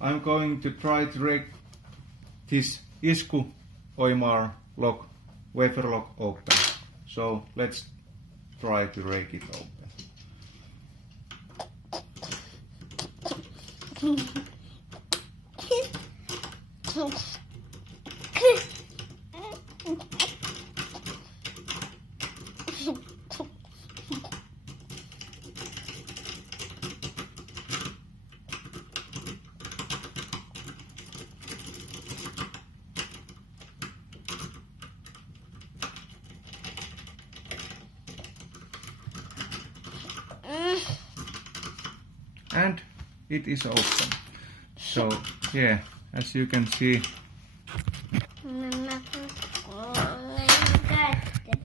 I'm going to try to break this isku ojmar lock, wafer lock open. So let's try to break it open. And it is open. So yeah, as you can see,